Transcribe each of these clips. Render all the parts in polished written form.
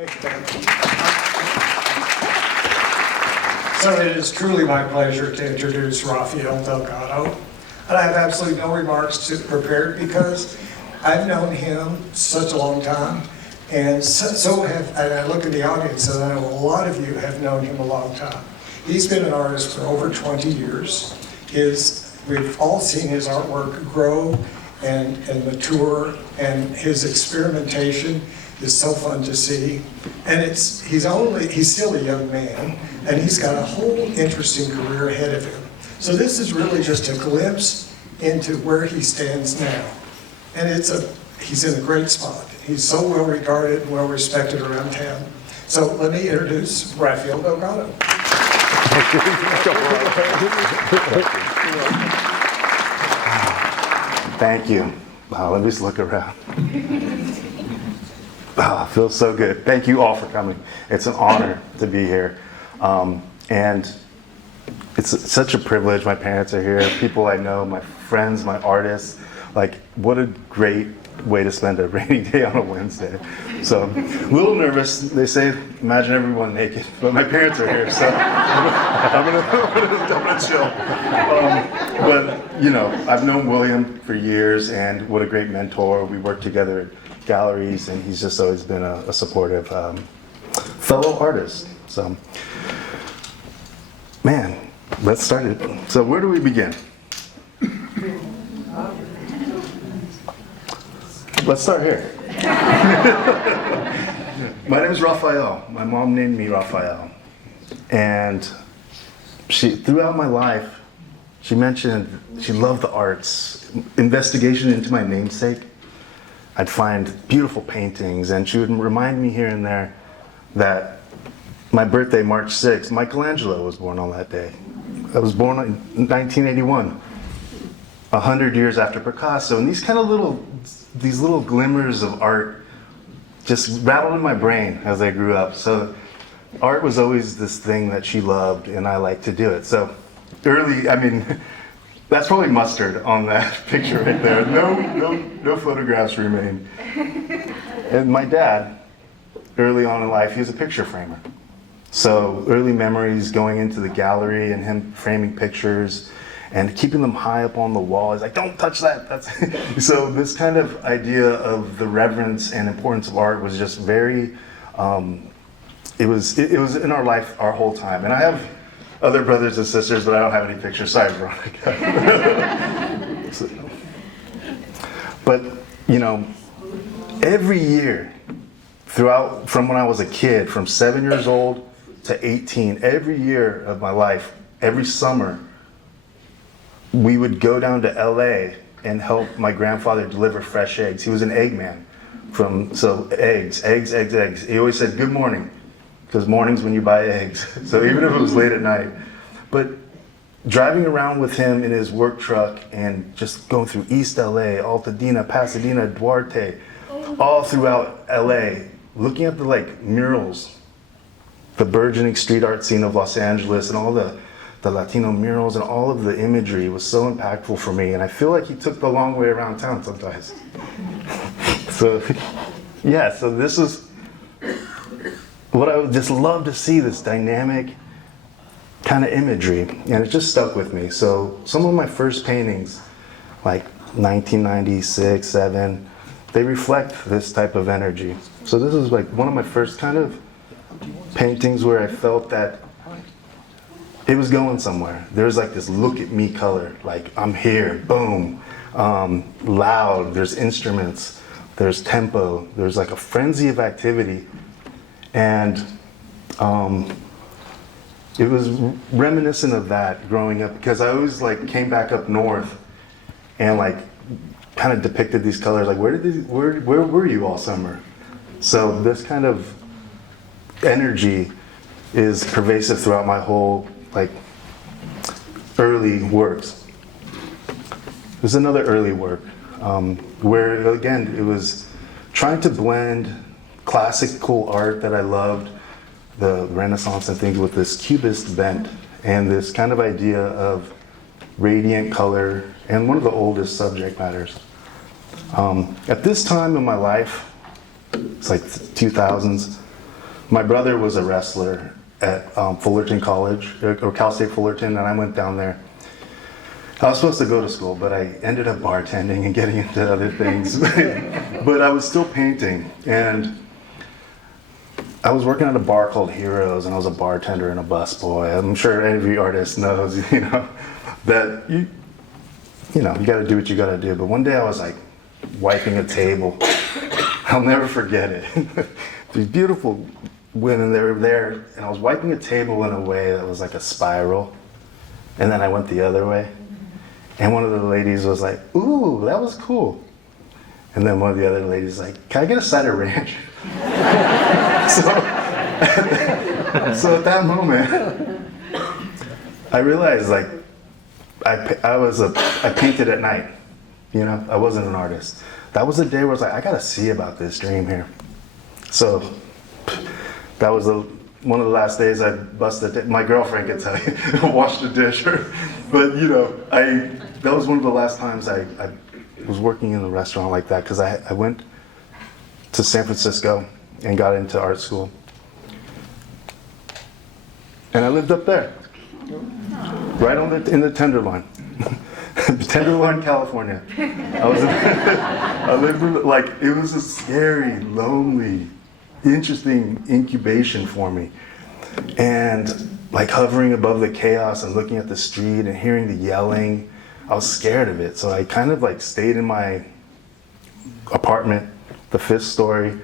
So it is truly my pleasure to introduce Raphael Delgado. And I have absolutely no remarks to prepare because I've known him such a long time. And and I look at the audience and I know a lot of you have known him a long time. He's been an artist for over 20 years. We've all seen his artwork grow and mature, and his experimentation is so fun to see. And he's still a young man, and he's got a whole interesting career ahead of him. So this is really just a glimpse into where he stands now. And he's in a great spot. He's so well regarded and well respected around town. So let me introduce Raphael Delgado. Thank you. Wow, let me just look around. It feels so good. Thank you all for coming. It's an honor to be here. And it's such a privilege. My parents are here, people I know, my friends, my artists. Like, what a great way to spend a rainy day on a Wednesday. So, a little nervous. They say, imagine everyone naked, but my parents are here, so I'm gonna chill. But, you know, I've known William for years, and what a great mentor. We work together at galleries, and he's just always been a supportive fellow artist. So, man, let's start it. So, where do we begin? Let's start here. My name is Raphael. My mom named me Raphael. And throughout my life, she mentioned she loved the arts. Investigation into my namesake, I'd find beautiful paintings, and she would remind me here and there that my birthday, March 6th, Michelangelo was born on that day. I was born in 1981, 100 years after Picasso, and these little glimmers of art just rattled in my brain as I grew up. So art was always this thing that she loved, and I liked to do it. So that's probably mustard on that picture right there. No photographs remain. And my dad, early on in life, he was a picture framer. So early memories going into the gallery and him framing pictures and keeping them high up on the wall. He's like, don't touch that. So this kind of idea of the reverence and importance of art was just very, it was in our life our whole time. And I have other brothers and sisters, but I don't have any pictures. Sorry, Veronica. But, you know, every year throughout, from when I was a kid, from 7 years old to 18, every year of my life, every summer, we would go down to LA and help my grandfather deliver fresh eggs. He was an egg man. Eggs. He always said, good morning, because morning's when you buy eggs. So even if it was late at night. But driving around with him in his work truck and just going through East LA, Altadena, Pasadena, Duarte, all throughout LA, looking at the murals, the burgeoning street art scene of Los Angeles and all the Latino murals and all of the imagery was so impactful for me, and I feel like he took the long way around town sometimes. So this is what I would just love to see, this dynamic kind of imagery, and it just stuck with me. So some of my first paintings, like 1996, 7, they reflect this type of energy. So this is like one of my first kind of paintings where I felt that it was going somewhere. There's like this look at me color, like I'm here, boom, loud, there's instruments, there's tempo, there's like a frenzy of activity. And it was reminiscent of that growing up, because I always came back up north and kind of depicted these colors, like where were you all summer? So this kind of energy is pervasive throughout my whole early works. There's another early work where, again, it was trying to blend classical art that I loved, the Renaissance and things, with this Cubist bent and this kind of idea of radiant color and one of the oldest subject matters. At this time in my life, it's like 2000s, My brother was a wrestler at Fullerton College, or Cal State Fullerton, and I went down there. I was supposed to go to school, but I ended up bartending and getting into other things. But I was still painting, and I was working at a bar called Heroes, and I was a bartender and a busboy. I'm sure every artist knows, that you got to do what you got to do. But one day I was like wiping a table. I'll never forget it. These beautiful women, they were there, and I was wiping a table in a way that was like a spiral, and then I went the other way. And one of the ladies was like, "Ooh, that was cool." And then one of the other ladies was like, "Can I get a side of ranch?" so at that moment, I realized like I painted at night. I wasn't an artist. That was the day where I was like, I gotta see about this dream here. So that was one of the last days I busted. My girlfriend could tell you, washed the dish. But that was one of the last times I was working in a restaurant like that, because I went to San Francisco and got into art school. And I lived up there, right in the Tenderloin. Tenderloin, California. I lived in, it was a scary, lonely, interesting incubation for me. And hovering above the chaos and looking at the street and hearing the yelling, I was scared of it. So I kind of stayed in my apartment, the 5th story,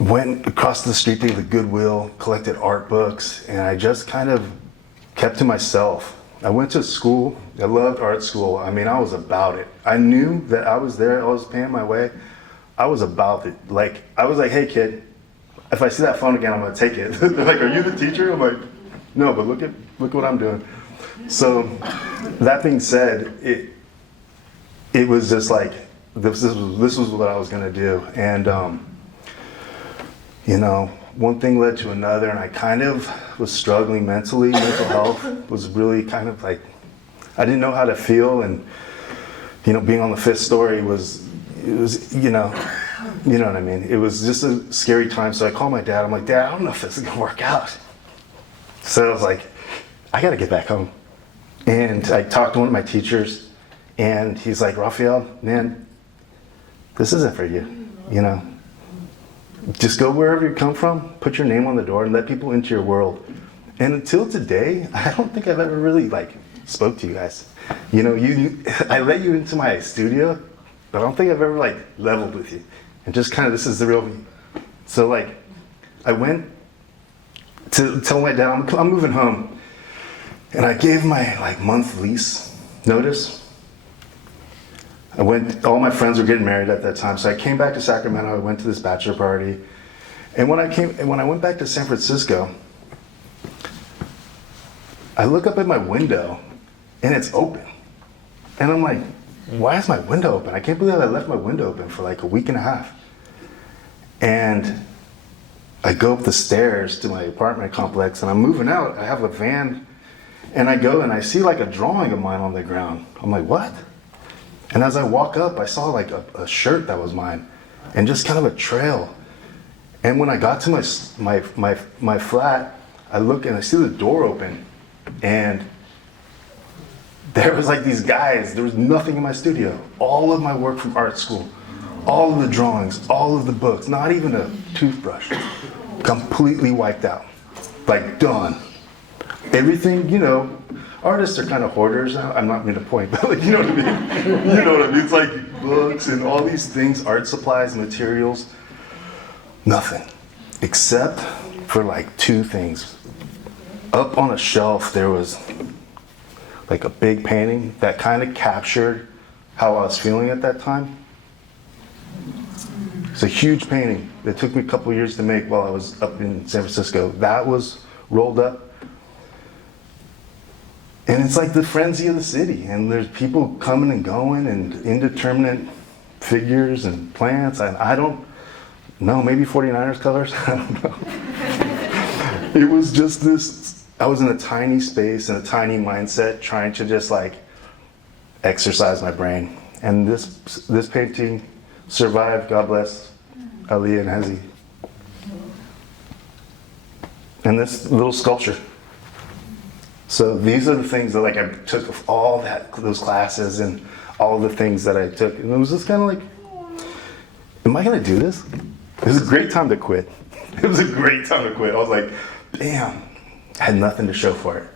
went across the street to the Goodwill, collected art books, and I just kind of kept to myself. I went to school. I loved art school. I mean, I was about it. I knew that I was there. I was paying my way. I was about it. I was like, "Hey, kid, if I see that phone again, I'm gonna take it." They're like, "Are you the teacher?" I'm like, "No, but look what I'm doing." So, that being said, it was just like this was what I was gonna do, and one thing led to another, and I kind of was struggling mentally. Mental health was really kind of I didn't know how to feel, and being on the 5th story was you know what I mean. It was just a scary time. So I called my dad. I'm like, "Dad, I don't know if this is gonna work out." So I was like, "I gotta get back home." And I talked to one of my teachers, and he's like, "Raphael, man, this isn't for you. Just go wherever you come from, put your name on the door, and let people into your world." And until today, I don't think I've ever really spoke to you guys. I let you into my studio, but I don't think I've ever leveled with you. And just kind of, this is the real me. So I went to tell my dad I'm moving home, and I gave my month lease notice. All my friends were getting married at that time, so I came back to Sacramento. I went to this bachelor party, and when I went back to San Francisco, I look up at my window, and it's open, and I'm like, "Why is my window open? I can't believe I left my window open for a week and a half." And I go up the stairs to my apartment complex, and I'm moving out. I have a van, and I go and I see a drawing of mine on the ground. I'm like, "What?" And as I walk up, I saw a shirt that was mine, and just kind of a trail. And when I got to my flat, I look and I see the door open, and there was these guys. There was nothing in my studio. All of my work from art school, all of the drawings, all of the books, not even a toothbrush, completely wiped out, done. Everything, artists are kind of hoarders. I'm not going to point, but you know what I mean? You know what I mean? It's books and all these things, art supplies, materials. Nothing. Except for 2 things. Up on a shelf, there was a big painting that kind of captured how I was feeling at that time. It's a huge painting that took me a couple years to make while I was up in San Francisco. That was rolled up. And it's the frenzy of the city, and there's people coming and going, and indeterminate figures and plants, and I don't know, maybe 49ers colors, I don't know. It was just this, I was in a tiny space, in a tiny mindset, trying to just exercise my brain. And this painting survived, God bless Ali and Hezi. and this little sculpture. So these are the things that like I took of all those classes and all the things that I took, and it was just kind of like, am I gonna do this? It was a great time to quit. It was a great time to quit. I was like, damn, I had nothing to show for it.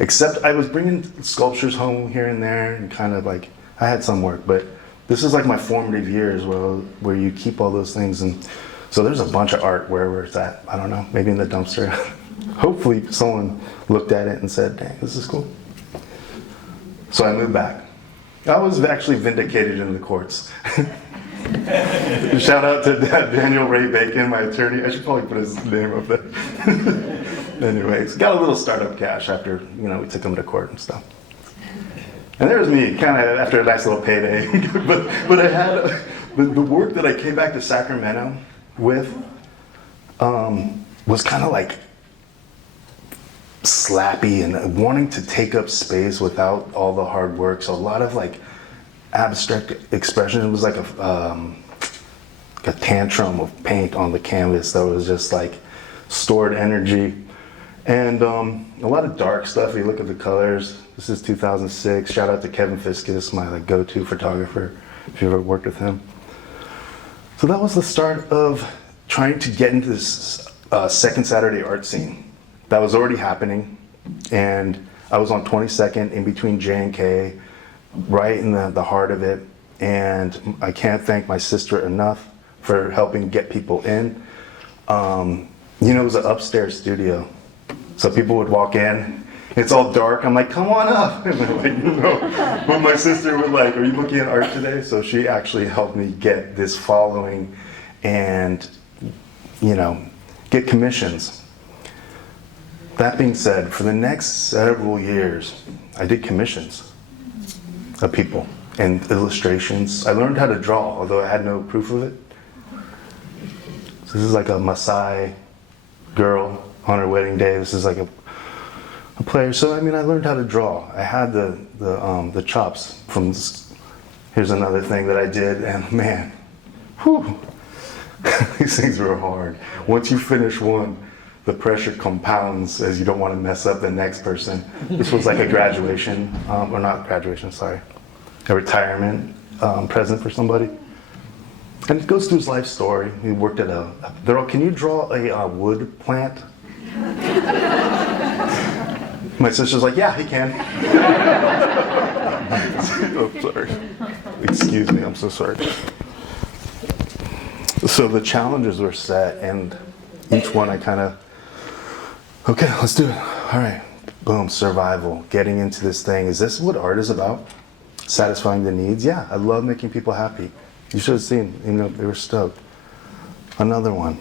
Except I was bringing sculptures home here and there, and kind of like, I had some work, but this is like my formative years where you keep all those things. And so there's a bunch of art wherever it's at. I don't know, maybe in the dumpster. Hopefully someone looked at it and said, dang, this is cool. So I moved back. I was actually vindicated in the courts. Shout out to Daniel Ray Bacon, my attorney. I should probably put his name up there. Anyways, got a little startup cash after, we took him to court and stuff. And there was me, kind of after a nice little payday. but I had the work that I came back to Sacramento with was kind of like slappy and wanting to take up space without all the hard work. So a lot of like abstract expression. It was like a tantrum of paint on the canvas that was just like stored energy. And a lot of dark stuff. If you look at the colors, this is 2006. Shout out to Kevin Fiskus, my like go-to photographer, if you've ever worked with him. So that was the start of trying to get into this second Saturday art scene that was already happening. And I was on 22nd in between J and K, right in the heart of it. And I can't thank my sister enough for helping get people in. It was an upstairs studio. So people would walk in, it's all dark, I'm like, come on up. And they're like, no. But my sister would like, are you looking at art today? So she actually helped me get this following and, get commissions. That being said, for the next several years, I did commissions of people and illustrations. I learned how to draw, although I had no proof of it. So this is like a Maasai girl on her wedding day. This is like a player. So I learned how to draw. I had the chops from this. Here's another thing that I did, and man, whew, these things were hard. Once you finish one, the pressure compounds as you don't want to mess up the next person. This was like a graduation, or not graduation, sorry, a retirement present for somebody. And it goes through his life story. He worked at can you draw a wood plant? My sister's like, yeah, he can. Oh, sorry. Excuse me, I'm so sorry. So the challenges were set, and each one I kind of, okay, let's do it. All right, boom, survival, getting into this thing. Is this what art is about? Satisfying the needs? Yeah, I love making people happy. You should have seen, they were stoked. Another one,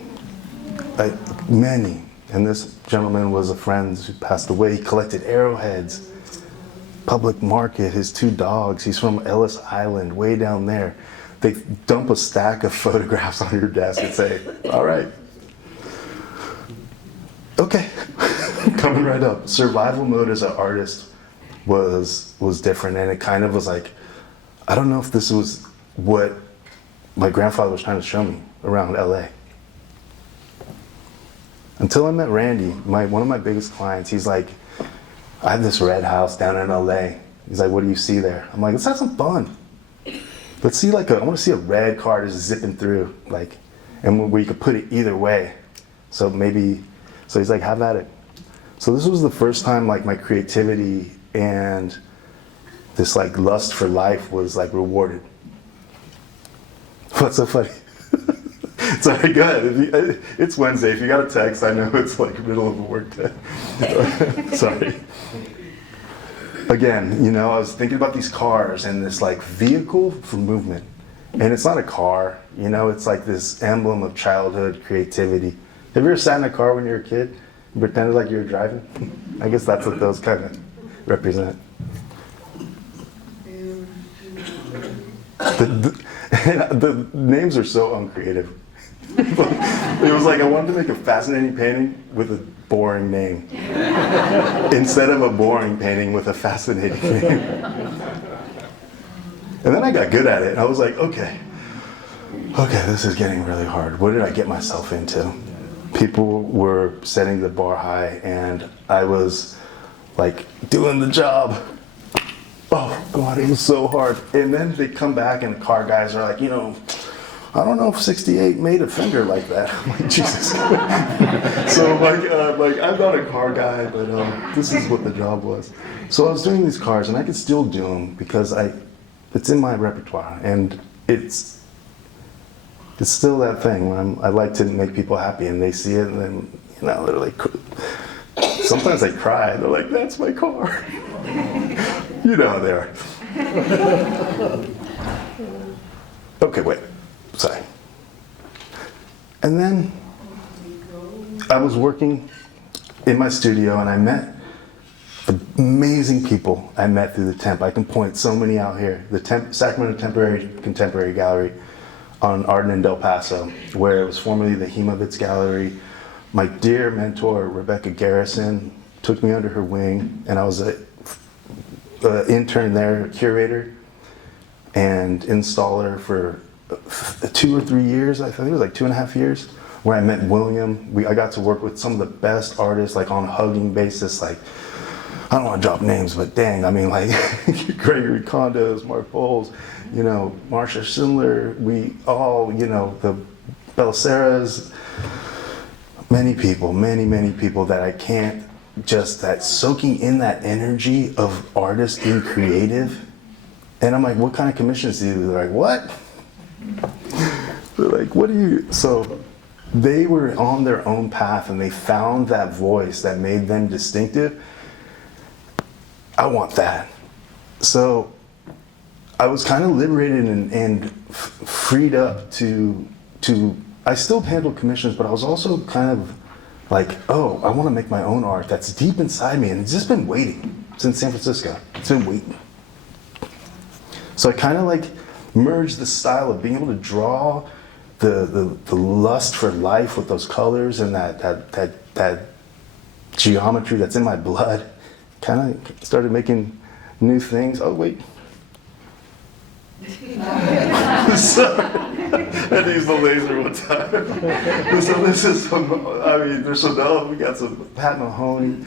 many. And this gentleman was a friend who passed away. He collected arrowheads, public market, his 2 dogs. He's from Ellis Island, way down there. They dump a stack of photographs on your desk and say, all right. Okay, coming right up. Survival mode as an artist was different. And it kind of was like, I don't know if this was what my grandfather was trying to show me around LA. Until I met Randy, one of my biggest clients. He's like, I have this red house down in LA. He's like, what do you see there? I'm like, let's have some fun. Let's see I want to see a red car just zipping through, and we could put it either way. So he's like, have at it. So this was the first time my creativity and this lust for life was rewarded. What's so funny? Sorry, go ahead. It's Wednesday. If you got a text, I know it's middle of a work day. Sorry. Again, I was thinking about these cars and this vehicle for movement. And it's not a car, it's this emblem of childhood creativity. Have you ever sat in a car when you were a kid and pretended like you were driving? I guess that's what those kind of represent. The names are so uncreative. It was I wanted to make a fascinating painting with a boring name instead of a boring painting with a fascinating name. And then I got good at it, and I was like, okay, this is getting really hard. What did I get myself into? people were setting the bar high, and I was like doing the job. Oh God, it was so hard. And then they come back and the car guys are like, you know, I don't know if 68 made a fender like that. I'm like, Jesus. So like I'm not a car guy, but this is what the job was. So I was doing these cars, and I could still do them because it's in my repertoire, and it's still that thing when I like to make people happy, and they see it, and then they're like, sometimes they cry. They're like, "That's my car." You know how they are. Okay, wait. Sorry. And then I was working in my studio, and I met amazing people I met through the Temp. I can point so many out here. The Sacramento Contemporary Gallery on Arden in Del Paso, where it was formerly the Hemovitz Gallery. My dear mentor, Rebecca Garrison, took me under her wing, and I was an intern there, a curator, and installer for 2 or 3 years. I think it was like 2.5 years, where I met William. I got to work with some of the best artists, like on a hugging basis. Like, I don't want to drop names, but dang, I mean, like Gregory Condos, Mark Bowles, Marcia Schindler, we all, the Belceras, many people that I can't that soaking in that energy of artists being creative. And I'm like, what kind of commissions do you do? They're like, what? They're like, what do you? So they were on their own path, and they found that voice that made them distinctive. I want that. So I was kind of liberated and freed up to I still handled commissions, but I was also kind of like, oh, I want to make my own art that's deep inside me, and it's just been waiting since San Francisco. It's been waiting. So I kind of like merged the style of being able to draw the lust for life with those colors and that geometry that's in my blood. Kind of started making new things. Oh wait. Sorry. I had to use the laser one time. So this is there's some, we got some Pat Mahoney,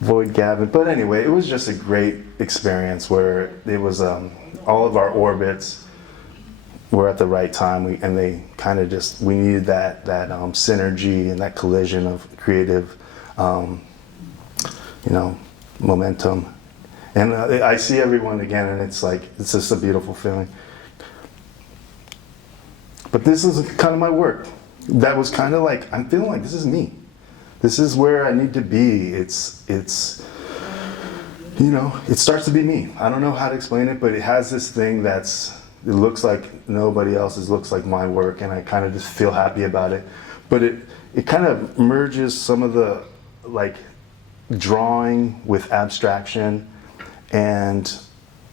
Boyd Gavin. But anyway, it was just a great experience where it was all of our orbits were at the right time. And they kind of we needed that synergy and that collision of creative, momentum. And I see everyone again, and it's just a beautiful feeling. But this is kind of my work. That was kind of like, I'm feeling like this is me. This is where I need to be. It starts to be me. I don't know how to explain it, but it has this thing it looks like nobody else's, looks like my work, and I kind of just feel happy about it. But it kind of merges some of the drawing with abstraction and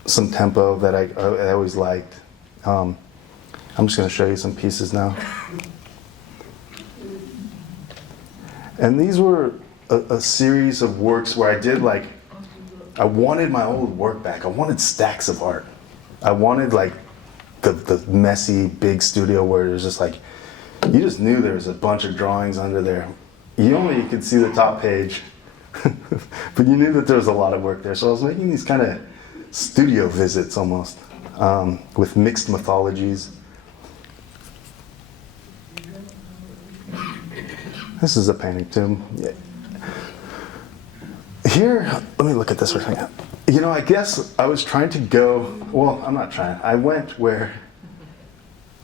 some tempo that I always liked. I'm just going to show you some pieces now. And these were a series of works where I did I wanted my old work back. I wanted stacks of art. I wanted the messy big studio where there's just you just knew there was a bunch of drawings under there. You could see the top page, but you knew that there was a lot of work there. So I was making these kind of studio visits almost, with mixed mythologies. This is a painting too. Yeah. Here, let me look at this for a second. I guess I was trying to go, well, I'm not trying. I went where,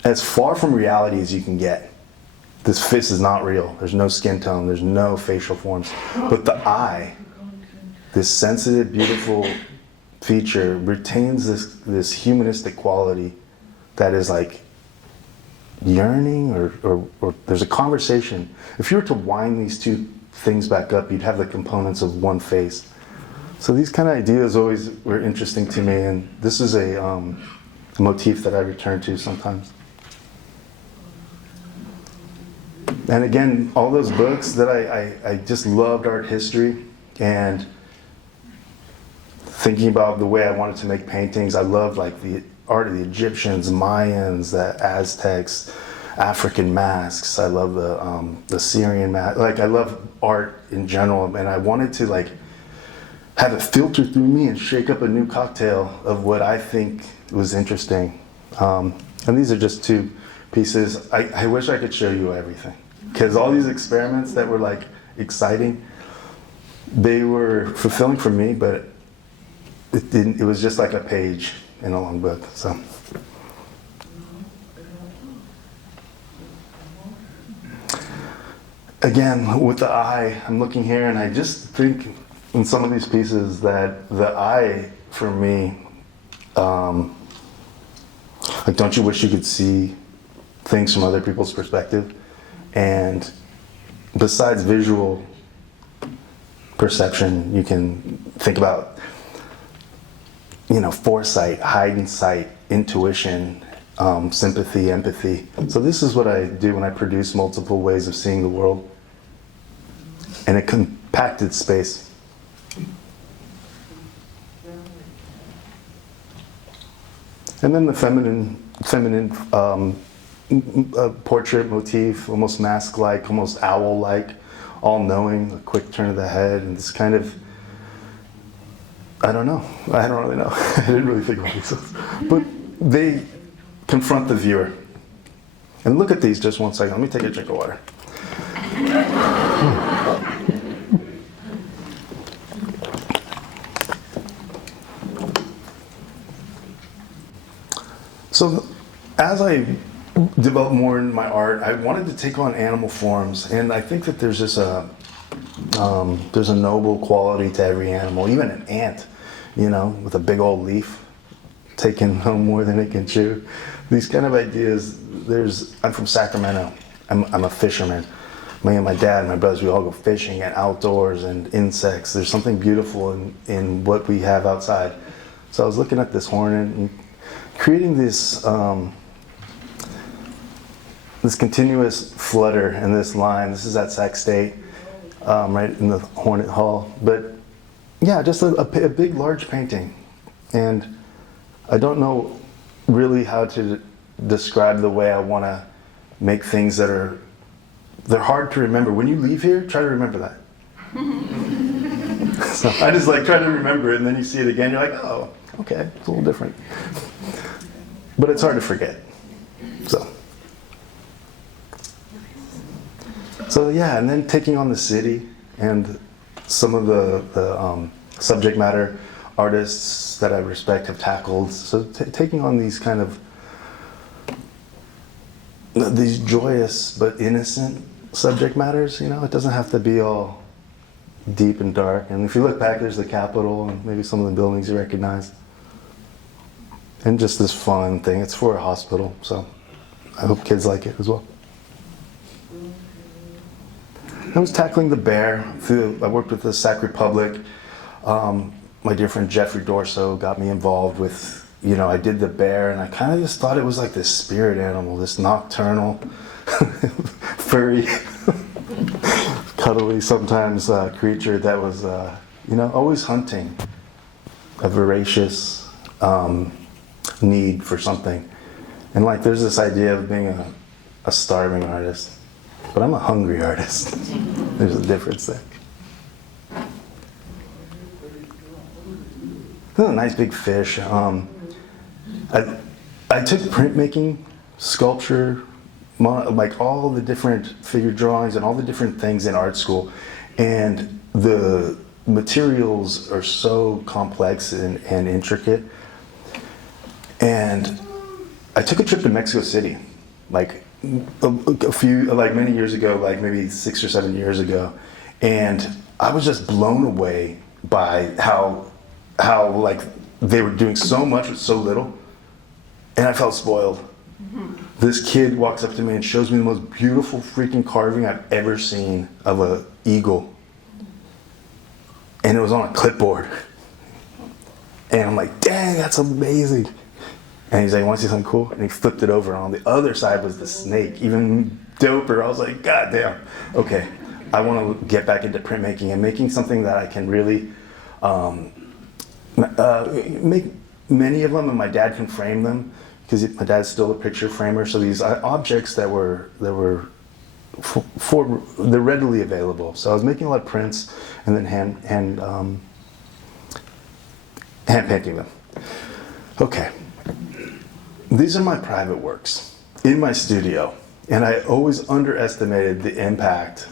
as far from reality as you can get. This face is not real. There's no skin tone. There's no facial forms. But the eye, this sensitive, beautiful feature, retains this humanistic quality that is yearning or there's a conversation. If you were to wind these two things back up, you'd have the components of one face. So these kind of ideas always were interesting to me, and this is a motif that I return to sometimes. And again, all those books that I just loved art history and thinking about the way I wanted to make paintings. I loved the art of the Egyptians, Mayans, the Aztecs, African masks. I love the Syrian mask. Like, I love art in general, and I wanted to like have it filter through me and shake up a new cocktail of what I think was interesting. And these are just two pieces. I wish I could show you everything, because all these experiments that were like exciting, they were fulfilling for me, but it didn't. It was just like a page in a long book. So. Again, with the eye, I'm looking here and I just think in some of these pieces that the eye, for me, like, don't you wish you could see things from other people's perspective? And besides visual perception, you can think about, foresight, hindsight, intuition, sympathy, empathy. So this is what I do when I produce multiple ways of seeing the world in a compacted space. And then the feminine portrait motif, almost mask-like, almost owl-like, all-knowing, a quick turn of the head, and this kind of, I don't really know. I didn't really think about these, but they confront the viewer. And look at these just one second. Let me take a drink of water. So as I developed more in my art, I wanted to take on animal forms, and I think that there's just there's a noble quality to every animal, even an ant, with a big old leaf, taking home more than it can chew. These kind of ideas. I'm from Sacramento. I'm a fisherman. Me and my dad and my brothers, we all go fishing and outdoors and insects. There's something beautiful in what we have outside. So I was looking at this hornet and creating this this continuous flutter and this line. This is at Sac State, right in the Hornet Hall. But yeah, just a big, large painting. And I don't know really how to describe the way I want to make things they're hard to remember. When you leave here, try to remember that. So I just try to remember it, and then you see it again, you're like, oh, okay, it's a little different. But it's hard to forget. So yeah, and then taking on the city and some of the subject matter artists that I respect have tackled. So taking on these kind of these joyous but innocent subject matters. It doesn't have to be all deep and dark. And if you look back, there's the Capitol and maybe some of the buildings you recognize. And just this fun thing. It's for a hospital, so I hope kids like it as well. I was tackling the bear. I worked with the Sac Republic. My dear friend Jeffrey Dorso got me involved with, I did the bear, and I kind of just thought it was like this spirit animal, this nocturnal, furry, cuddly sometimes creature that was, always hunting, a voracious need for something. And there's this idea of being a starving artist, but I'm a hungry artist. There's a difference there. This is a nice big fish. I took printmaking, sculpture, all the different figure drawings and all the different things in art school, and the materials are so complex and intricate. And I took a trip to Mexico City, many years ago, maybe 6 or 7 years ago, and I was just blown away by how they were doing so much with so little, and I felt spoiled. Mm-hmm. This kid walks up to me and shows me the most beautiful freaking carving I've ever seen of an eagle, and it was on a clipboard, and I'm like, dang, that's amazing. And he's like, want to see something cool? And he flipped it over, and on the other side was the snake, even doper. I was like, God damn. Okay, I want to get back into printmaking and making something that I can really make many of them, and my dad can frame them, because my dad's still a picture framer. So these objects that were they're readily available. So I was making a lot of prints and then hand painting them. Okay, these are my private works in my studio, and I always underestimated the impact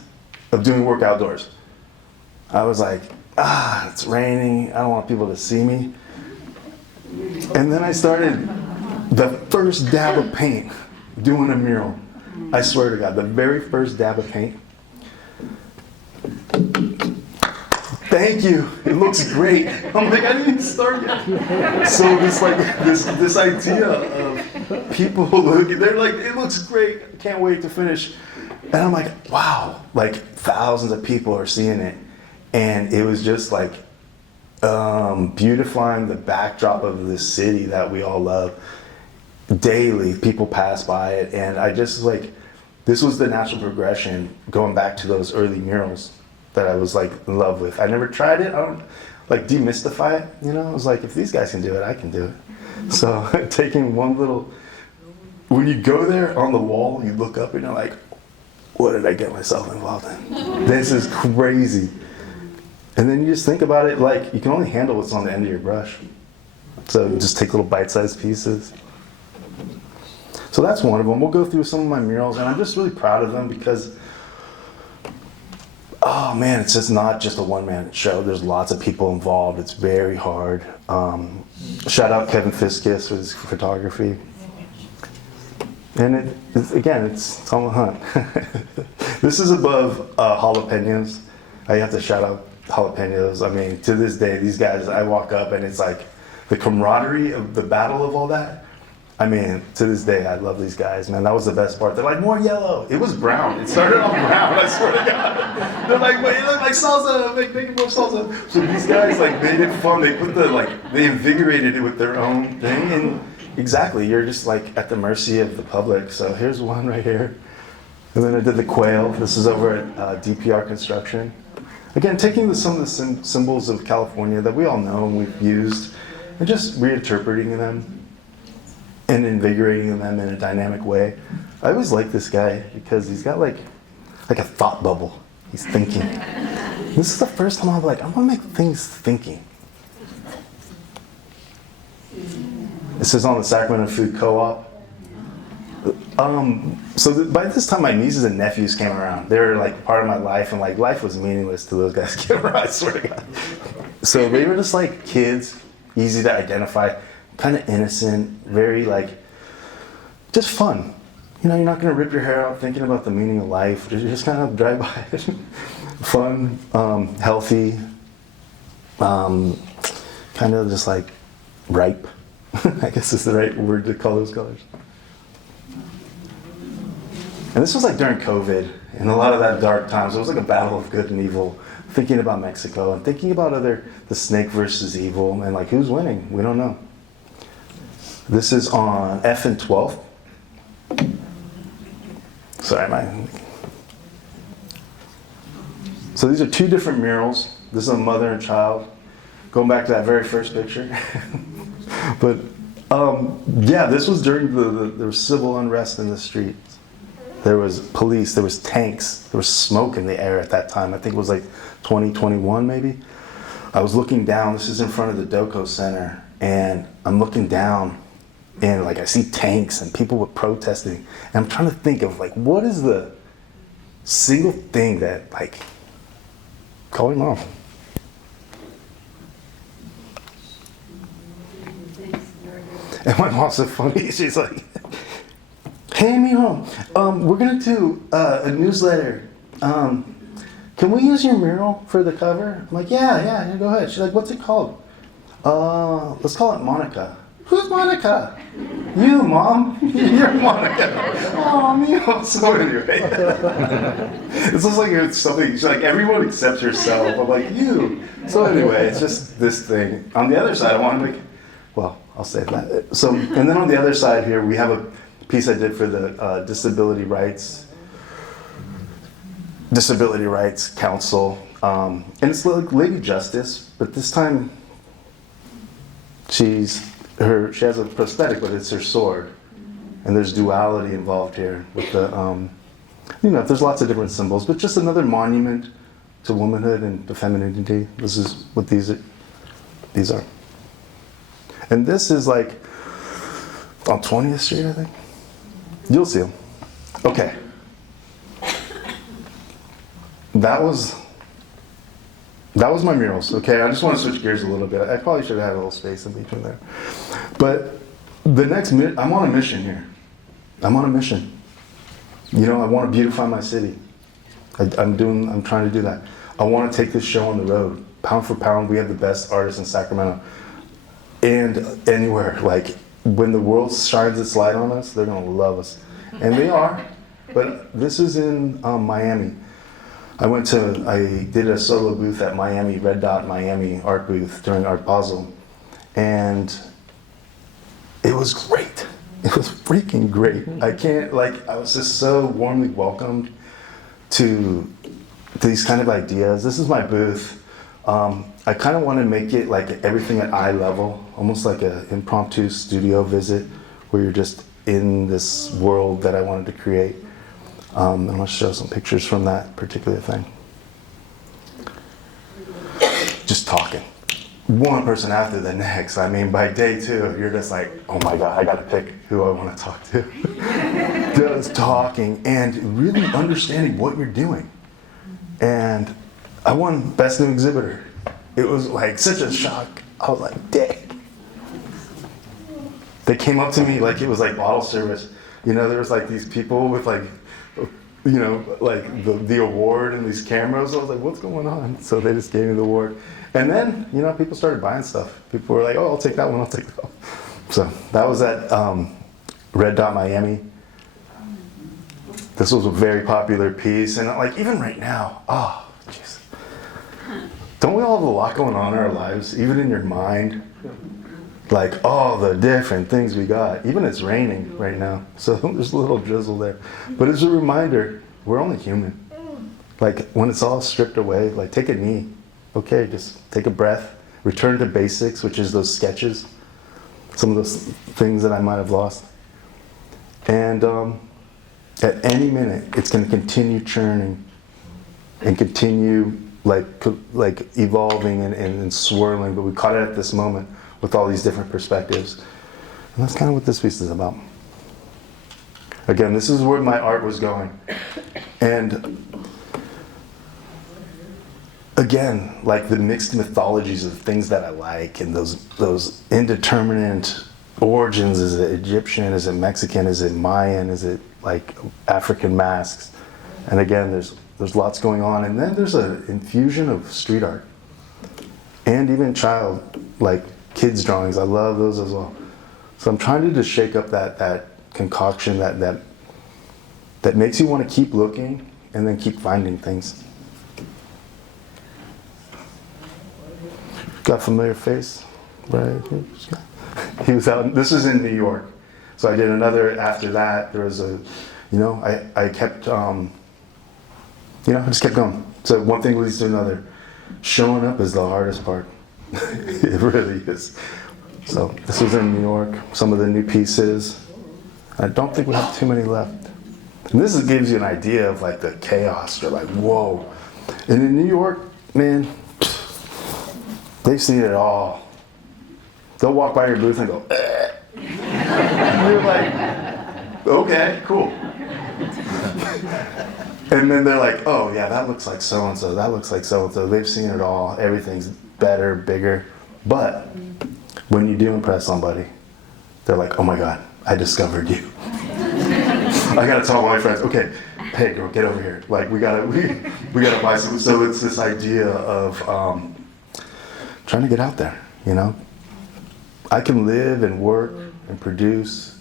of doing work outdoors. I was like, it's raining, I don't want people to see me. And then I started the first dab of paint doing a mural. I swear to God, the very first dab of paint. Thank you, it looks great. I'm like, I didn't even start yet. So this idea of people looking, they're like, it looks great, I can't wait to finish. And I'm like, wow, like thousands of people are seeing it. And it was just like beautifying the backdrop of this city that we all love. Daily, people pass by it, and I just like, this was the natural progression going back to those early murals that I was like in love with. I never tried it. I don't like demystify it, you know? I was like, if these guys can do it, I can do it. So taking one little, when you go there on the wall, you look up and you're like, what did I get myself involved in? This is crazy. And then you just think about it like you can only handle what's on the end of your brush. So you just take little bite-sized pieces. So that's one of them. We'll go through some of my murals, and I'm just really proud of them because, oh man, it's just not just a one-man show. There's lots of people involved. It's very hard. Shout out Kevin Fiskus for his photography. And it's on the hunt. This is above jalapenos. I have to shout out jalapenos. I mean, to this day, these guys, I walk up and it's like the camaraderie of the battle of all that. I mean, to this day, I love these guys, man. That was the best part. They're like, more yellow. It was brown. It started off brown, I swear to God. They're like, wait, you look like salsa. Make it more salsa. So these guys, like, made it fun. They put they invigorated it with their own thing. And exactly, you're just like at the mercy of the public. So here's one right here. And then I did the quail. This is over at DPR Construction. Again, taking some of the symbols of California that we all know and we've used, and just reinterpreting them and invigorating them in a dynamic way. I always like this guy because he's got like a thought bubble. He's thinking. This is the first time I'm like, I want to make things thinking. This is on the Sacramento Food Co-op. By this time, my nieces and nephews came around. They were like part of my life, and like life was meaningless to those guys came around, I swear to God. So they were just like kids, easy to identify, kind of innocent, very like, just fun. You know, you're not gonna rip your hair out thinking about the meaning of life. You just kind of drive by it. Fun, healthy, kind of just like ripe, I guess is the right word to call those colors. And this was like during COVID, and a lot of that dark times. It was like a battle of good and evil, thinking about Mexico and thinking about the snake versus evil, and like who's winning? We don't know. This is on F and 12th. Sorry, So these are two different murals. This is a mother and child. Going back to that very first picture. But yeah, this was during there was civil unrest in the streets. There was police, there was tanks, there was smoke in the air at that time. I think it was like 2021 maybe. I was looking down, this is in front of the Doco Center, and I'm looking down and like I see tanks and people were protesting. And I'm trying to think of like, what is the single thing that like, call him off. And my mom's so funny, she's like, hey, mijo, we're gonna do a newsletter. Can we use your mural for the cover? I'm like, yeah, go ahead. She's like, what's it called? Let's call it Monica. Who's Monica? You, Mom. You're Monica. Oh, mijo. So anyway, it's just like it's something. She's like, everyone accepts herself. I'm like, you. So anyway, it's just this thing. On the other side, I want to make. Well, I'll save that. So, and then on the other side here, we have a piece I did for the Disability Rights Council, and it's like Lady Justice, but this time she's she has a prosthetic, but it's her sword. And there's duality involved here with the, there's lots of different symbols, but just another monument to womanhood and to femininity. This is what these are. And this is like on 20th Street, I think. You'll see them. Okay. That was my murals, okay? I just want to switch gears a little bit. I probably should have had a little space in between there. But the next I'm on a mission here. I'm on a mission. I want to beautify my city. I'm trying to do that. I want to take this show on the road. Pound for pound, we have the best artists in Sacramento. And anywhere. Like, when the world shines its light on us, they're going to love us. And they are. But this is in Miami. I did a solo booth at Miami, Red Dot Miami art booth during Art Basel. And it was great. It was freaking great. I was just so warmly welcomed to these kind of ideas. This is my booth. I kind of want to make it like everything at eye level, almost like an impromptu studio visit where you're just in this world that I wanted to create. I'm going to show some pictures from that particular thing. Just talking. One person after the next. I mean, by day 2, you're just like, oh my God, I got to pick who I want to talk to. Just talking and really understanding what you're doing. And I won Best New Exhibitor. It was like such a shock. I was like, dang. They came up to me like it was like bottle service. There was like these people with like, like the award and these cameras. I was like, what's going on? So they just gave me the award. And then, people started buying stuff. People were like, oh, I'll take that one, I'll take that one. So that was at Red Dot Miami. This was a very popular piece. And like, even right now, oh, jeez. Don't we all have a lot going on in our lives, even in your mind? Like all the different things we got. Even it's raining right now, so there's a little drizzle there. But it's a reminder, we're only human. Like when it's all stripped away, like take a knee. Okay, just take a breath. Return to basics, which is those sketches. Some of those things that I might have lost. And at any minute, it's going to continue churning and continue like evolving and swirling. But we caught it at this moment with all these different perspectives. And that's kind of what this piece is about. Again, this is where my art was going. And again, like the mixed mythologies of things that I like and those indeterminate origins. Is it Egyptian? Is it Mexican? Is it Mayan? Is it like African masks? And again, there's lots going on. And then there's an infusion of street art. And even like kids' drawings. I love those as well. So I'm trying to just shake up that concoction that makes you want to keep looking and then keep finding things. Got a familiar face, right? He was out, this is in New York. So I did another, after that, there was I kept, I just kept going. So one thing leads to another. Showing up is the hardest part. It really is. So this was in New York, some of the new pieces. I don't think we have too many left. And this gives you an idea of like the chaos. You're like, whoa. And in New York, man, they've seen it all. They'll walk by your booth and go, eh. And you're like, okay, cool. And then they're like, oh yeah, that looks like so-and-so, that looks like so-and-so. They've seen it all. Everything's better, bigger. But when you do impress somebody, they're like, oh my God, I discovered you. I gotta tell my friends, okay, hey girl, get over here. Like we gotta buy some. So it's this idea of trying to get out there, I can live and work and produce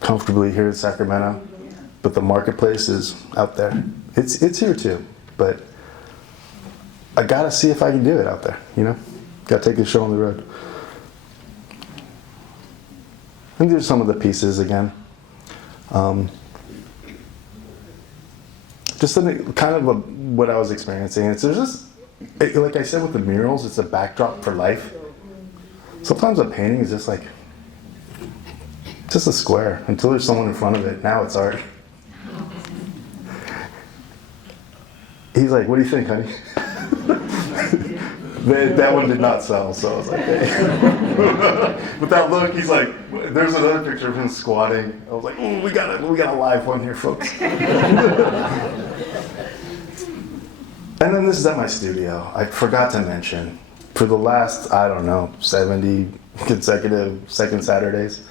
comfortably here in Sacramento, but the marketplace is out there. It's here too, but I gotta see if I can do it out there, Gotta take the show on the road. And there's some of the pieces again. Just kind of what I was experiencing. Like I said with the murals, it's a backdrop for life. Sometimes a painting is just like just a square until there's someone in front of it. Now it's art. He's like, what do you think, honey? That one did not sell, so I was like, hey. With that look, he's like, there's another picture of him squatting. I was like, oh, we got a live one here, folks. And then this is at my studio. I forgot to mention, for the last, I don't know, 70 consecutive second Saturdays,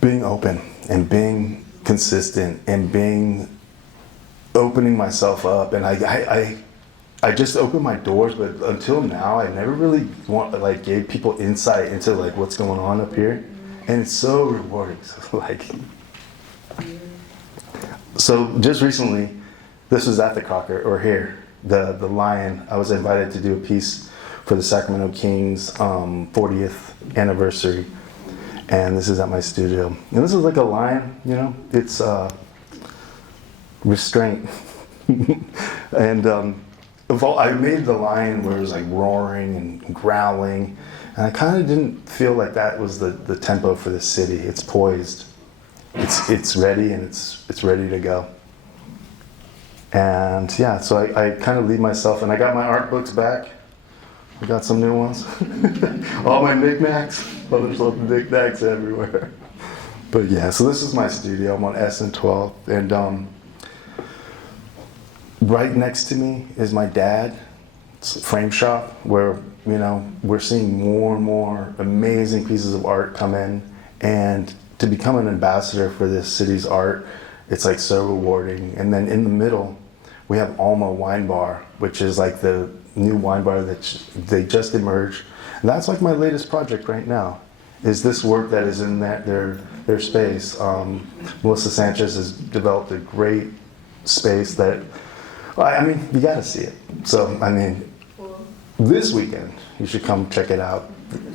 being open and being consistent and opening myself up. And I just opened my doors, but until now, I never really gave people insight into like what's going on up here. And it's so rewarding. So just recently, this was at the Crocker, or here, the Lion. I was invited to do a piece for the Sacramento Kings 40th anniversary. And this is at my studio. And this is like a lion, you know? It's restraint. And I made the lion where it was like roaring and growling. And I kind of didn't feel like that was the tempo for the city. It's poised. It's ready, and it's ready to go. And yeah, so I kind of leave myself, and I got my art books back. I got some new ones. All my knickknacks. Oh, there's little knickknacks everywhere. But yeah, so this is my studio. I'm on S and 12th, and right next to me is my dad's frame shop, where we're seeing more and more amazing pieces of art come in, and to become an ambassador for this city's art, it's like so rewarding. And then in the middle, we have Alma Wine Bar, which is like the new wine bar that they just emerged. And that's like my latest project right now, is this work that is in their space. Melissa Sanchez has developed a great space that, I mean, you gotta see it. So, I mean, this weekend, you should come check it out.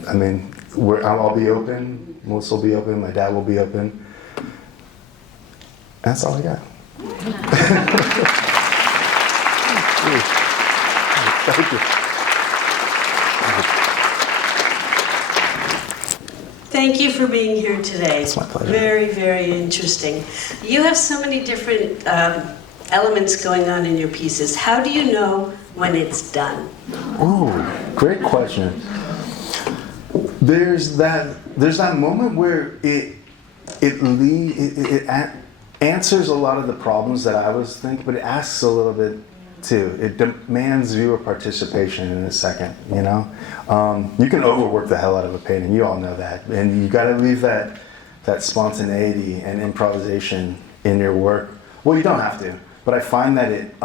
I mean, I'll be open, Melissa will be open, my dad will be open. That's all I got. Thank you. Thank you for being here today. It's my pleasure. Very, very interesting. You have so many different elements going on in your pieces. How do you know when it's done? Ooh, great question. There's that moment where it answers a lot of the problems that I was thinking, but it asks a little bit too. It demands viewer participation in a second, you know? You can overwork the hell out of a painting, you all know that. And you gotta leave that spontaneity and improvisation in your work. Well, you don't have to, but I find that it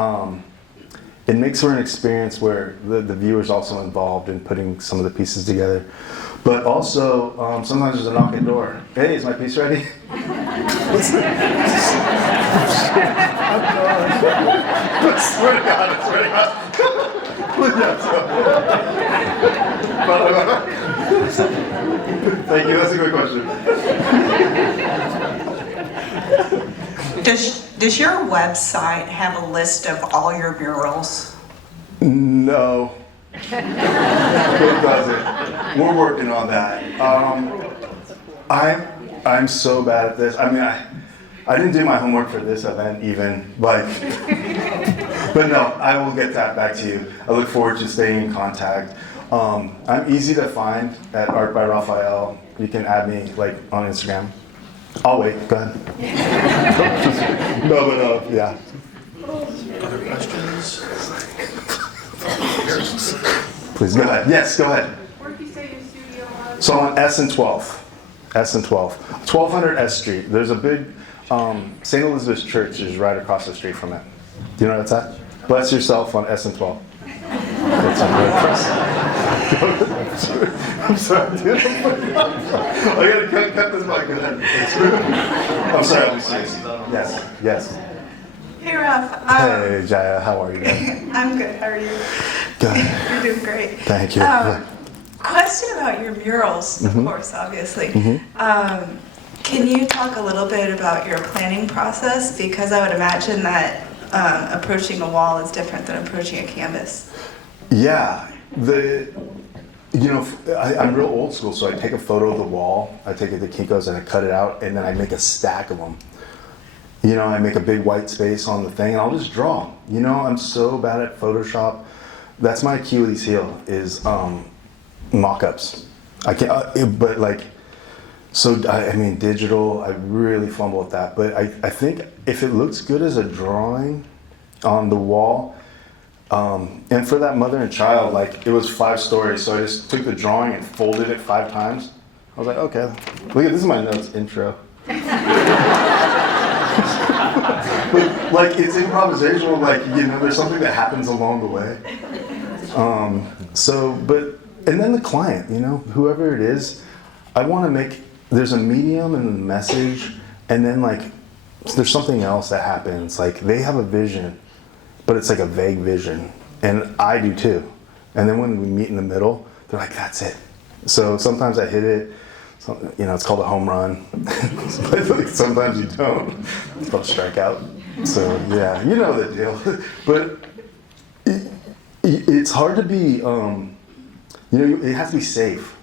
makes for an experience where the viewer's also involved in putting some of the pieces together. But also, sometimes there's a knock at the door. Hey, is my piece ready? I swear to God. Thank you, that's a good question. Does your website have a list of all your murals? No. It doesn't. We're working on that. I'm so bad at this. I mean, I didn't do my homework for this event even, but no, I will get that back to you. I look forward to staying in contact. I'm easy to find at Art by Raphael. You can add me like on Instagram. I'll wait. Go ahead. No, yeah. Other questions? Please go ahead. Yes, go ahead. Where did you say your studio was? So on S and 12th. S and 12. 1200 S Street. There's a big St. Elizabeth's Church is right across the street from it. Do you know where that's at? Bless yourself on S and 12. That's I'm sorry, dude. I gotta cut this mic. Go ahead. I'm sorry, I'm serious. Yes. Hey, Raph. Hey, Jaya, how are you? I'm good. How are you? Good. You're doing great. Thank you. Question about your murals, of course, obviously. Can you talk a little bit about your planning process? Because I would imagine that approaching a wall is different than approaching a canvas. Yeah, I'm real old school, so I take a photo of the wall, I take it to Kinko's and I cut it out, and then I make a stack of them. I make a big white space on the thing, and I'll just draw. I'm so bad at Photoshop. That's my Achilles heel, is mock-ups. I can't, but like, so I mean, digital, I really fumble at that. But I think if it looks good as a drawing on the wall, and for that mother and child, like, it was 5 stories, so I just took the drawing and folded it 5 times. I was like, okay, look at this is my notes intro. But, like, it's improvisational, like, there's something that happens along the way. And then the client, whoever it is, I want to make, there's a medium and a message, and then, like, there's something else that happens. Like, they have a vision, but it's like a vague vision, and I do too. And then when we meet in the middle, they're like, that's it. So sometimes I hit it, it's called a home run. But sometimes you don't. It's called a strikeout. So yeah, you know the deal. But it's hard to be, it has to be safe.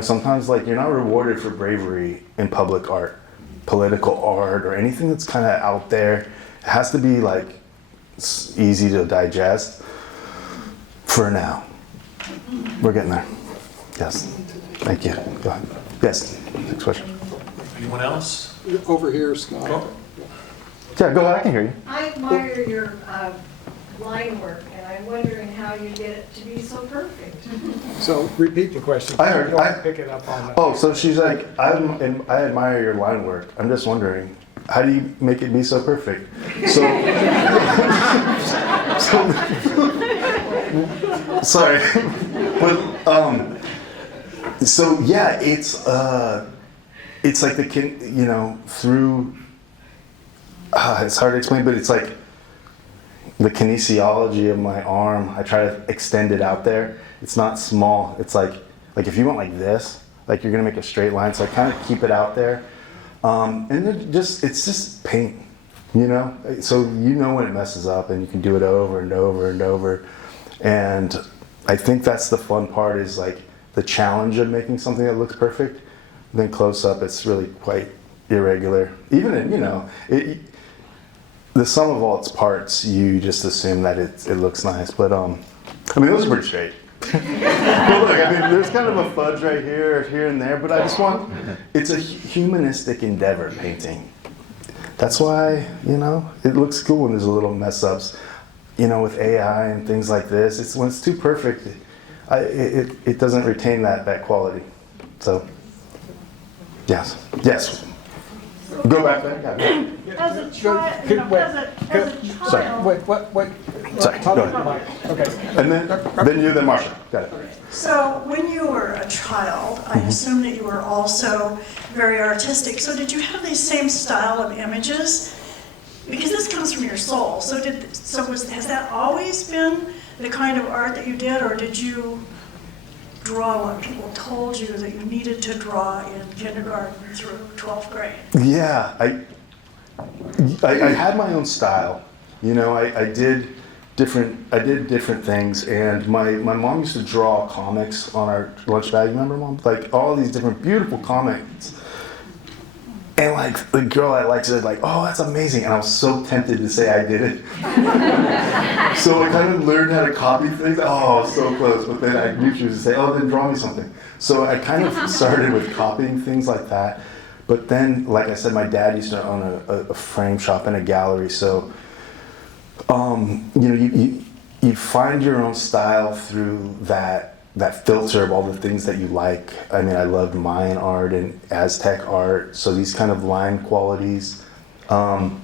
Sometimes, like, you're not rewarded for bravery in public art, political art, or anything that's kind of out there. It has to be, like, easy to digest for now. We're getting there. Yes. Thank you. Go ahead. Yes. Next question. Anyone else? Over here, Scott. Yeah, go ahead. I can hear you. I admire your line work, and I'm wondering how you get it to be so perfect. So repeat the question. I heard- Don't I- pick it up on that. Oh, so she's like, I admire your line work. I'm just wondering, how do you make it be so perfect? So, sorry, but so yeah, it's like through. It's hard to explain, but it's like the kinesiology of my arm. I try to extend it out there. It's not small. It's like if you went like this, like you're gonna make a straight line. So I kind of keep it out there, and it's just paint, So when it messes up, and you can do it over and over and over. And I think that's the fun part, is like the challenge of making something that looks perfect. Then close up, it's really quite irregular. Even in the sum of all its parts, you just assume that it looks nice. But those are pretty straight. But look, there's kind of a fudge right here and there, but I just want, it's a humanistic endeavor, painting. That's why, it looks cool when there's a little mess ups, with AI and things like this. When it's too perfect, it doesn't retain that quality. So, yes. Go back there. As a child, Sorry. What? Sorry, go ahead. Okay. And then you, then Marsha. Got it. So when you were a child, I assume that you were also very artistic. So did you have the same style of images? Because this comes from your soul. Has that always been the kind of art that you did, or did you draw what people told you that you needed to draw in kindergarten through 12th grade? Yeah, I had my own style. I did different things, and my mom used to draw comics on our lunch bag. You remember, Mom? Like all these different beautiful comics. And like the girl I liked said, like, oh, that's amazing. And I was so tempted to say I did it. So I kind of learned how to copy things. Oh, so close. But then I knew she was to say, oh, then draw me something. So I kind of started with copying things like that. But then, like I said, my dad used to own a frame shop and a gallery. So, you find your own style through that filter of all the things that you like. I loved Mayan art and Aztec art, so these kind of line qualities. And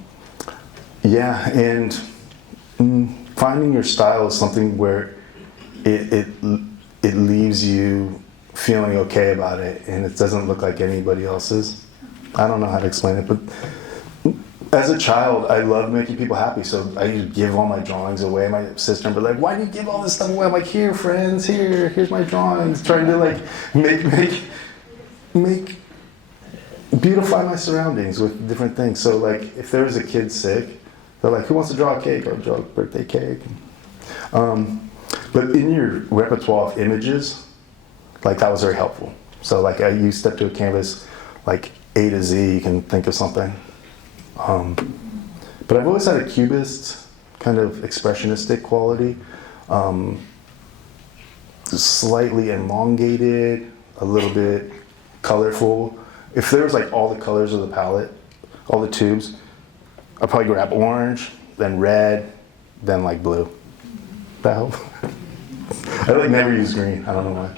finding your style is something where it leaves you feeling okay about it, and it doesn't look like anybody else's. I don't know how to explain it, but as a child, I loved making people happy, so I used to give all my drawings away. My sister would be like, why do you give all this stuff away? I'm like, here, friends, here's my drawings. Trying to like make beautify my surroundings with different things. So like, if there was a kid sick, they're like, who wants to draw a cake? I'll draw a birthday cake. But in your repertoire of images, like that was very helpful. So like you step to a canvas, like A to Z, you can think of something. But I've always had a cubist kind of expressionistic quality, slightly elongated, a little bit colorful. If there was like all the colors of the palette, all the tubes, I'd probably grab orange, then red, then like blue. That help? I like never use green. I don't know why.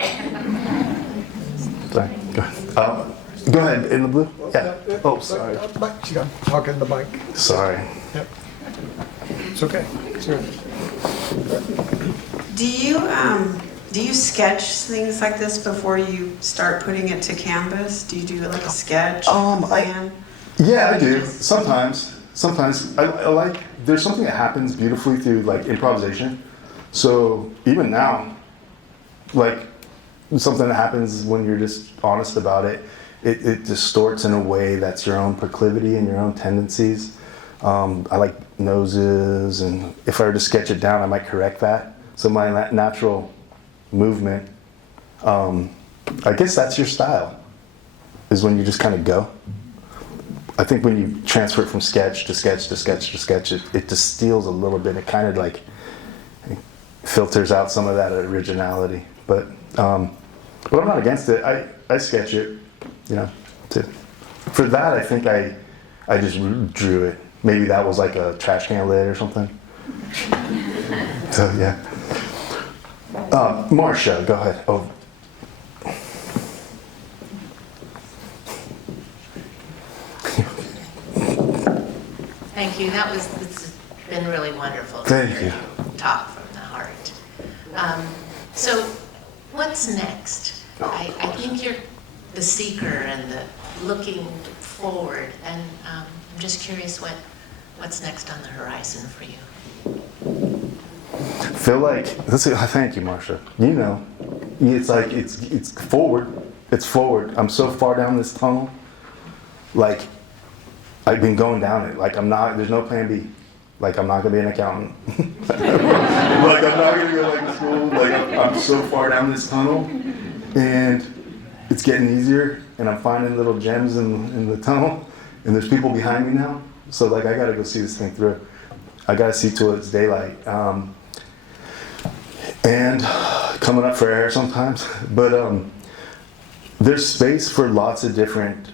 Sorry. Go ahead. Go ahead. In the blue? Yeah. Oh, sorry. She got talking the mic. Sorry. Yep. It's okay. Sure. Do you sketch things like this before you start putting it to canvas? Do you do like a sketch, plan? Yeah, I do. Sometimes I like. There's something that happens beautifully through like improvisation. So even now, like something that happens when you're just honest about it, it distorts in a way that's your own proclivity and your own tendencies. I like noses, and if I were to sketch it down, I might correct that. So my natural movement, I guess that's your style, is when you just kind of go. I think when you transfer it from sketch to sketch to sketch to sketch, it distills a little bit. It kind of like filters out some of that originality. But I'm not against it. I sketch it, you know. For that, I think I just drew it. Maybe that was like a trash can lid or something. So yeah. Marcia, go ahead. Oh. Thank you. It's been really wonderful. Thank you. Talk from the heart. So, what's next? I think you're the seeker and the looking forward, and I'm just curious what's next on the horizon for you. Feel like thank you, Marcia. You know, it's like it's forward. It's forward. I'm so far down this tunnel. Like I've been going down it. Like I'm not. There's no plan B. Like I'm not gonna be an accountant. Like I'm not gonna go like to school. Like I'm so far down this tunnel, and it's getting easier. And I'm finding little gems in the tunnel. And there's people behind me now. So like I gotta go see this thing through. I gotta see till it's daylight. And coming up for air sometimes. But there's space for lots of different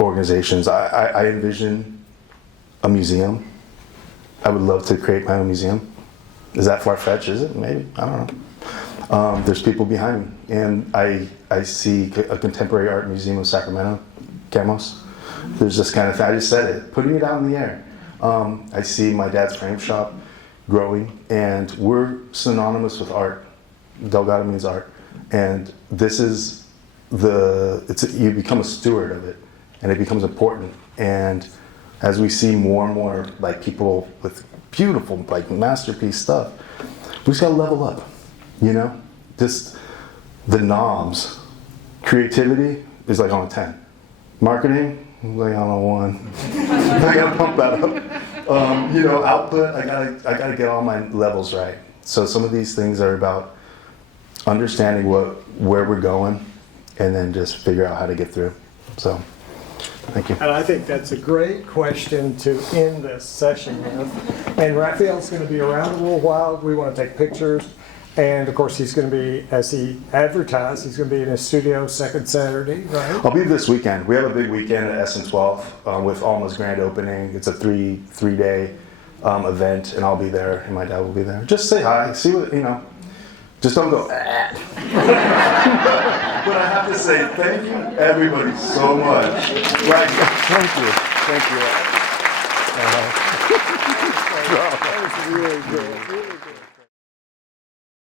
organizations. I envision a museum. I would love to create my own museum. Is that far-fetched? Is it? Maybe. I don't know. There's people behind me. And I see a contemporary art museum of Sacramento, Camos. There's this kind of thing. I just said it, putting it out in the air. I see my dad's frame shop growing, and we're synonymous with art. Delgado means art. And this is you become a steward of it, and it becomes important. And as we see more and more like people with beautiful like masterpiece stuff, we just gotta level up, you know? Just the knobs. Creativity is like on a 10. Marketing, like on a 1. I gotta pump that up. You know, output, I gotta get all my levels right. So some of these things are about understanding where we're going, and then just figure out how to get through. So, thank you. And I think that's a great question to end this session with. And Raphael's going to be around a little while. We want to take pictures. And of course, he's going to be, as he advertised, he's going to be in his studio second Saturday, right? I'll be this weekend. We have a big weekend at SN12 with Alma's grand opening. It's a three-day event, and I'll be there, and my dad will be there. Just say hi, see what, you know. Just don't go, ah. But I have to say, thank you, everybody, so much. Like, thank you. That was really good.